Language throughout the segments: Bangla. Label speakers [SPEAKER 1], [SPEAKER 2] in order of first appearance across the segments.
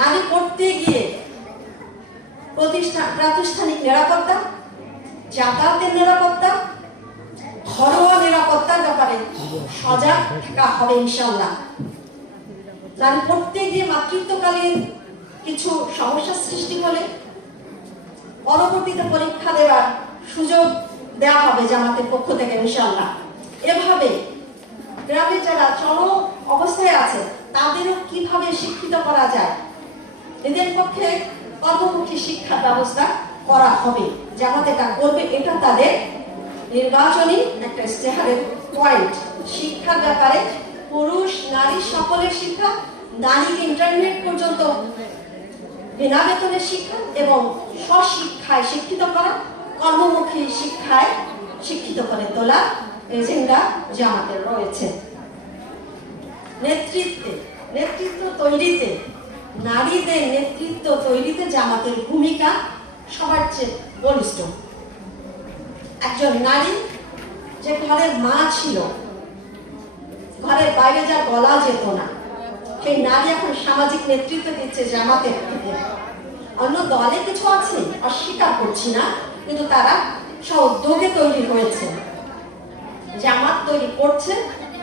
[SPEAKER 1] নারী করতে গিয়ে প্রতিষ্ঠান প্রাতিষ্ঠানিক নিরাপত্তা, যাতায়াতের নিরাপত্তা, ঘরোয়া নিরাপত্তার ব্যাপারে সজাগ থাকা হবে ইনশাল্লাহ নারী পড়তে গিয়ে মাতৃত্বকালীন কিছু সমস্যার সৃষ্টি হলে পরবর্তীতে পরীক্ষা দেওয়ার সুযোগ দেওয়া হবে জামাতের পক্ষ থেকে ইনশাল্লাহ এভাবে গ্রামে যারা চরম অবস্থায় আছে, তাদেরও কীভাবে শিক্ষিত করা যায়? এদের পক্ষে কর্মমুখী শিক্ষার ব্যবস্থা করা হবে। জামাত এটা করবে, এটা তাদের নির্বাচনী একটা ইস্তেহারের পয়েন্ট শিক্ষার ব্যাপারে পুরুষ, নারী সকলের শিক্ষা নারীকে ইন্টারনেট পর্যন্ত বিনা বেতনের শিক্ষা এবং স্বশিক্ষায় শিক্ষিত করা, কর্মমুখী শিক্ষায় শিক্ষিত করে তোলা এজেন্ডা যে আমাদের রয়েছে। নেতৃত্বে, নেতৃত্ব তৈরিতে নারীদের নেতৃত্ব তৈরিতে জামাতের ভূমিকা সবার চেয়ে বলিষ্ঠ। একজন নারী যে ঘরের মা ছিল, ঘরের বাইরে যা বলা যেত না, সেই নারী এখন সামাজিক নেতৃত্ব দিচ্ছে জামাতের অন্য দলে কিছু আছে, অস্বীকার করছি না, কিন্তু তারা উদ্যোগে তৈরি হয়েছে। জামাত তৈরি করছে,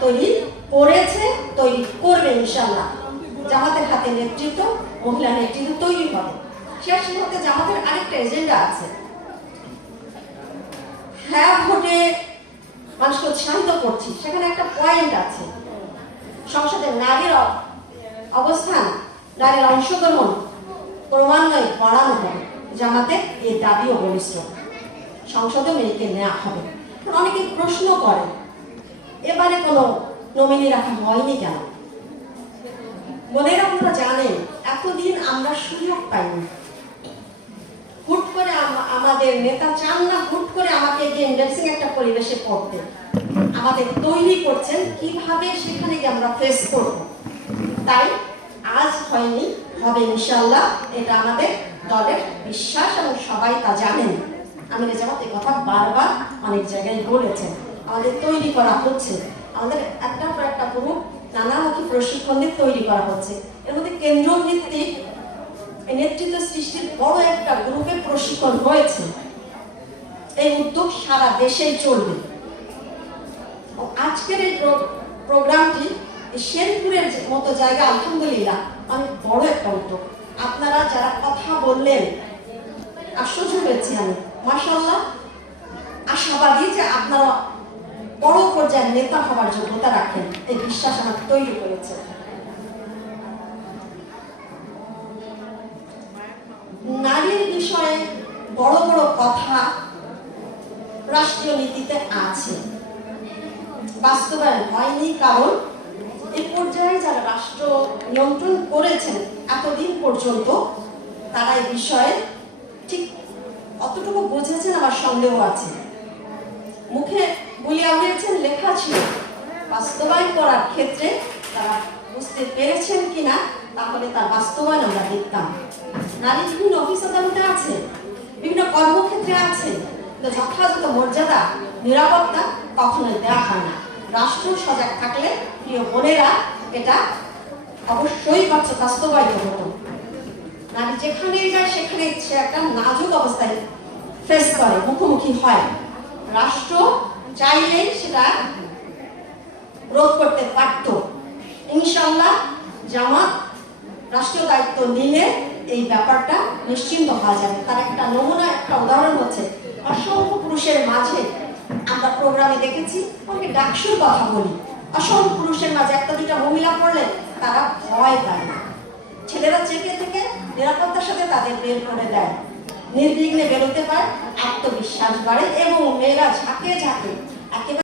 [SPEAKER 1] তৈরি করেছে, তৈরি করবে ইনশাল্লাহ জামাতের হাতে নেতৃত্ব, মহিলা নেতৃত্ব তৈরি হবে। শেষ মুহূর্তে জামাতের আরেকটা এজেন্ডা আছে। হ্যাঁ ভোটে মানুষকে উৎসাহিত করছি। সেখানে একটা পয়েন্ট আছে। সংসদে নারীর অবস্থান, নারীর অংশগ্রহণ ক্রমান্বয়ে বাড়ানো হবে। জামাতে এই দাবিও বলিষ্ঠ। সংসদে মেয়েকে নেওয়া হবে। অনেকে প্রশ্ন করে, এবারে কোনো নমিনি রাখা হয়নি কেন? বোনেরা আপনারা জানেন, এতদিন আমরা সুযোগ পাইনি। হুট করে আমাদের নেতা চান না, হুট করে আমাকে গিয়ে ইন্ডেক্সিং একটা পরিবেশে পড়তে। আমাদের তৈরি করছেন, কীভাবে সেখানে আমরা ফেস করব। তাই আজ হয়নি, হবে ইনশাল্লাহ এটা আমাদের দলের বিশ্বাস এবং সবাই তা জানেন। আমি রেজামাত এই কথা বারবার অনেক জায়গায় বলেছেন। আমাদের তৈরি করা হচ্ছে। আমাদের একটা পর একটা গ্রুপ নানামুখী প্রশিক্ষণ তৈরি করা হচ্ছে। এর মধ্যে কেন্দ্র ভিত্তিক নেতৃত্ব সৃষ্টির বড় একটা গ্রুপের প্রশিক্ষণ হয়েছে। এই উদ্যোগ সারা দেশেই চলবে। আজকের এই প্রোগ্রামটি শেরপুরের মতো জায়গা, আলহামদুলিল্লাহ, অনেক বড় একটা উদ্যোগ। আপনারা যারা কথা বললেন আশ্চর্য হয়েছি আমি মাসাল্লাহ আশাবাদী যে আপনারা বড় পর্যায়ের নেতা হওয়ার যোগ্যতা রাখেন। এই বিশ্বাস আমার তৈরি করেছে নারীর বিষয়ে বড় বড় কথা রাষ্ট্রীয় নীতিতে আছে। বাস্তবায়ন হয়নি কারণ এই পর্যায়ে যারা রাষ্ট্র নিয়ন্ত্রণ করেছেন এতদিন পর্যন্ত, তারা এই বিষয়ে ঠিক অতটুকু বুঝেছেন, আমার সন্দেহ আছে। মুখে বলিয়া উঠেছেন লেখা ছিল। বাস্তবায়ন করার ক্ষেত্রে তারা বুঝতে পেরেছেন কিনা, তাহলে তার বাস্তবায়ন আমরা দেখতাম। নারী বিভিন্ন অফিস আদালতে আছে, বিভিন্ন কর্মক্ষেত্রে আছে যথাযথ মর্যাদা, নিরাপত্তা কখনোই দেওয়া হয় না। রাষ্ট্র সজাগ থাকলে প্রিয় বোনেরা এটা অবশ্যই বাচ্চা বাস্তবায়িত হতো। নারী যেখানেই যায় সেখানে সে একটা নাজুক অবস্থায় ফেস করে, মুখোমুখি হয়। রাষ্ট্র চাইলেই সেটা রোধ করতে পারত। ইনশাল্লাহ জামাত রাষ্ট্রীয় দায়িত্ব নিলে এই ব্যাপারটা নিশ্চিন্ত হওয়া যাবে। তার একটা নমুনা, একটা উদাহরণ হচ্ছে, অসংখ্য পুরুষের মাঝে আমরা প্রোগ্রামে দেখেছি অনেকে ডাকসুর কথা বলি। অসংখ্য পুরুষের মাঝে একটা দুইটা মহিলা পড়লে তারা ভয় পায়। না ছেলেরা চেপে থেকে নিরাপত্তার সাথে তাদের বের করে দেয়। নির্বিঘ্নে বেরোতে পারে আত্মবিশ্বাস বাড়ে এবং মেয়েরা ঝাঁকে ঝাঁকে একেবারে